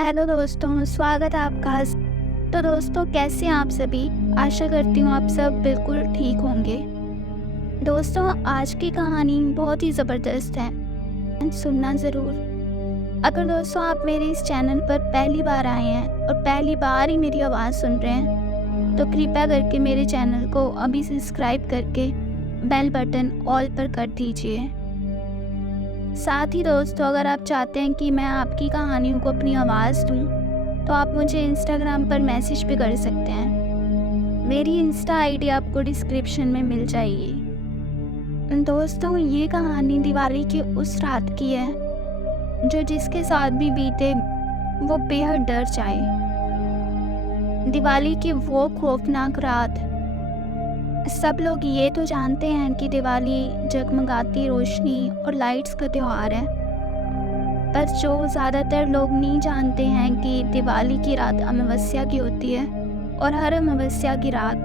Hello दोस्तों, स्वागत है आपका। तो दोस्तों, कैसे हैं आप सभी। आशा करती हूँ आप सब बिल्कुल ठीक होंगे। दोस्तों, आज की कहानी बहुत ही ज़बरदस्त है, सुनना ज़रूर। अगर दोस्तों आप मेरे इस चैनल पर पहली बार आए हैं और पहली बार ही मेरी आवाज़ सुन रहे हैं तो कृपया करके मेरे चैनल को अभी सब्सक्राइब करके बेल बटन ऑल पर कर दीजिए। साथ ही दोस्तों, अगर आप चाहते हैं कि मैं आपकी कहानियों को अपनी आवाज़ दूं, तो आप मुझे इंस्टाग्राम पर मैसेज भी कर सकते हैं। मेरी इंस्टा आईडी आपको डिस्क्रिप्शन में मिल जाएगी। दोस्तों, ये कहानी दिवाली की उस रात की है जो जिसके साथ भी बीते वो बेहद डर जाए। दिवाली की वो खौफनाक रात। सब लोग ये तो जानते हैं कि दिवाली जगमगाती रोशनी और लाइट्स का त्यौहार है, पर जो ज़्यादातर लोग नहीं जानते हैं कि दिवाली की रात अमावस्या की होती है और हर अमावस्या की रात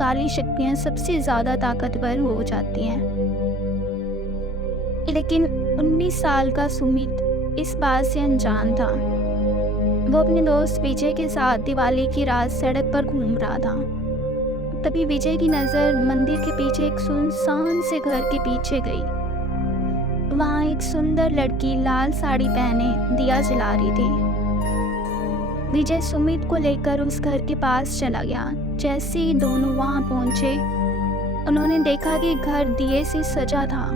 काली शक्तियाँ सबसे ज़्यादा ताकतवर हो जाती हैं। लेकिन 19 साल का सुमित इस बात से अनजान था। वो अपने दोस्त विजय के साथ दिवाली की रात सड़क पर घूम रहा था। तभी विजय की नज़र मंदिर के पीछे एक सुनसान से घर के पीछे गई। वहाँ एक सुंदर लड़की लाल साड़ी पहने दिया जला रही थी। विजय सुमित को लेकर उस घर के पास चला गया। जैसे ही दोनों वहाँ पहुँचे, उन्होंने देखा कि घर दिए से सजा था।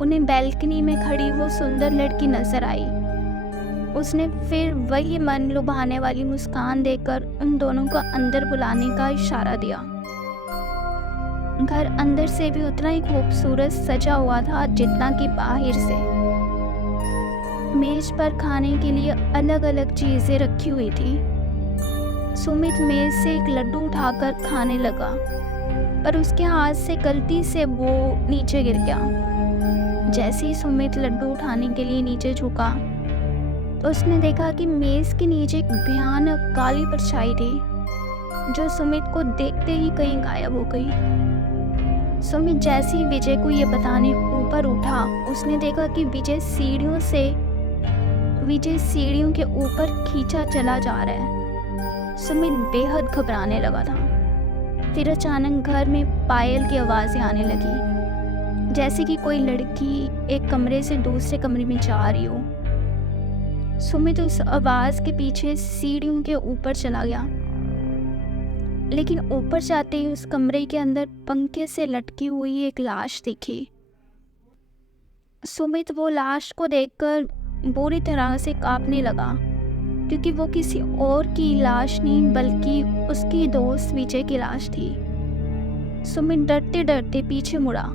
उन्हें बैल्कनी में खड़ी वो सुंदर लड़की नजर आई। उसने फिर वही मन लुभाने वाली मुस्कान देकर उन दोनों को अंदर बुलाने का इशारा दिया। घर अंदर से भी उतना ही खूबसूरत सजा हुआ था जितना कि बाहर से। मेज पर खाने के लिए अलग अलग चीजें रखी हुई थी। सुमित मेज से एक लड्डू उठाकर खाने लगा, पर उसके हाथ से गलती से वो नीचे गिर गया। जैसे ही सुमित लड्डू उठाने के लिए नीचे झुका तो उसने देखा कि मेज के नीचे एक भयानक काली परछाई थी जो सुमित को देखते ही कहीं गायब हो गई। सुमित जैसे ही विजय को ये बताने ऊपर उठा, उसने देखा कि विजय सीढ़ियों के ऊपर खींचा चला जा रहा है। सुमित बेहद घबराने लगा था। फिर अचानक घर में पायल की आवाज़ें आने लगी, जैसे कि कोई लड़की एक कमरे से दूसरे कमरे में जा रही हो। सुमित उस आवाज़ के पीछे सीढ़ियों के ऊपर चला गया, लेकिन ऊपर जाते ही उस कमरे के अंदर पंखे से लटकी हुई एक लाश दिखी। सुमित वो लाश को देखकर बुरी तरह से कांपने लगा, क्योंकि वो किसी और की लाश नहीं बल्कि उसकी दोस्त विजय की लाश थी। सुमित डरते डरते पीछे मुड़ा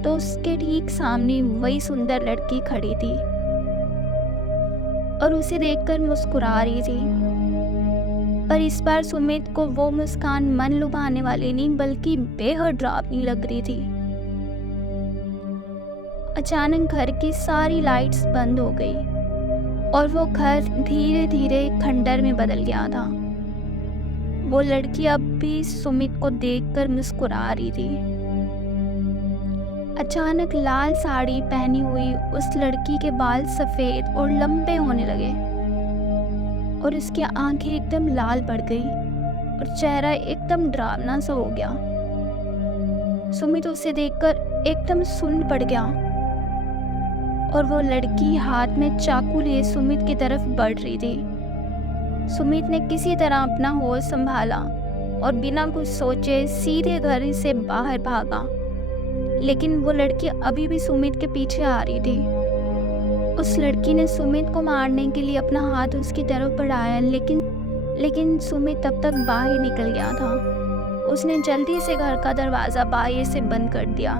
तो उसके ठीक सामने वही सुंदर लड़की खड़ी थी और उसे देखकर मुस्कुरा रही थी। पर इस बार सुमित को वो मुस्कान मन लुभाने वाली नहीं बल्कि बेहद डरावनी लग रही थी। अचानक घर की सारी लाइट्स बंद हो गई और वो घर धीरे धीरे खंडर में बदल गया था। वो लड़की अब भी सुमित को देखकर मुस्कुरा रही थी। अचानक लाल साड़ी पहनी हुई उस लड़की के बाल सफेद और लंबे होने लगे और उसकी आंखें एकदम लाल पड़ गई और चेहरा एकदम डरावना सा हो गया। सुमित उसे देखकर एकदम सुन्न पड़ गया और वो लड़की हाथ में चाकू लिए सुमित की तरफ बढ़ रही थी। सुमित ने किसी तरह अपना होश संभाला और बिना कुछ सोचे सीधे घर से बाहर भागा, लेकिन वो लड़की अभी भी सुमित के पीछे आ रही थी। उस लड़की ने सुमित को मारने के लिए अपना हाथ उसकी तरफ बढ़ाया, लेकिन सुमित तब तक बाहर निकल गया था। उसने जल्दी से घर का दरवाज़ा बाहर से बंद कर दिया।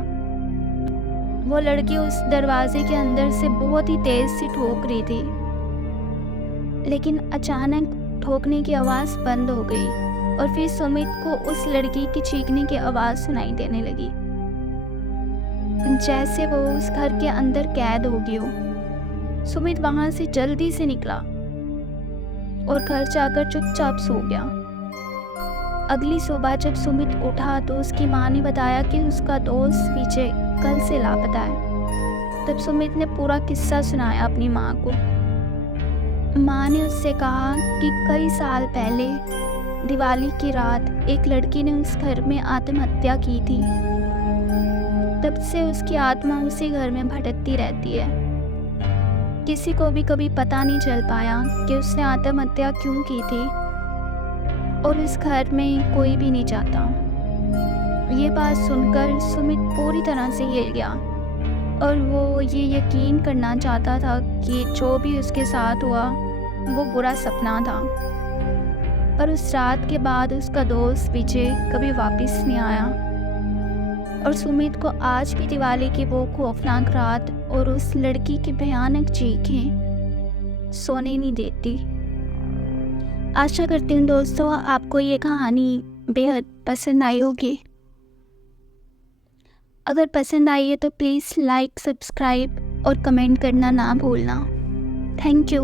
वो लड़की उस दरवाजे के अंदर से बहुत ही तेज से ठोक रही थी, लेकिन अचानक ठोकने की आवाज़ बंद हो गई और फिर सुमित को उस लड़की की चीखने की आवाज़ सुनाई देने लगी, जैसे वो उस घर के अंदर कैद हो गई हो। सुमित वहां से जल्दी से निकला और घर जाकर चुपचाप सो गया। अगली सुबह जब सुमित उठा तो उसकी माँ ने बताया कि उसका दोस्त विजय कल से लापता है। तब सुमित ने पूरा किस्सा सुनाया अपनी माँ को। माँ ने उससे कहा कि कई साल पहले दिवाली की रात एक लड़की ने उस घर में आत्महत्या की थी। तब से उसकी आत्मा उसी घर में भटकती रहती है। किसी को भी कभी पता नहीं चल पाया कि उसने आत्महत्या क्यों की थी, और इस घर में कोई भी नहीं चाहता। ये बात सुनकर सुमित पूरी तरह से हिल गया और वो ये यकीन करना चाहता था कि जो भी उसके साथ हुआ वो बुरा सपना था। पर उस रात के बाद उसका दोस्त विजय कभी वापस नहीं आया, और सुमित को आज भी दिवाली की वो खौफनाक रात और उस लड़की की भयानक चीखें सोने नहीं देती। आशा करती हूँ दोस्तों आपको ये कहानी बेहद पसंद आई होगी। अगर पसंद आई है तो प्लीज़ लाइक, सब्सक्राइब और कमेंट करना ना भूलना। Thank you.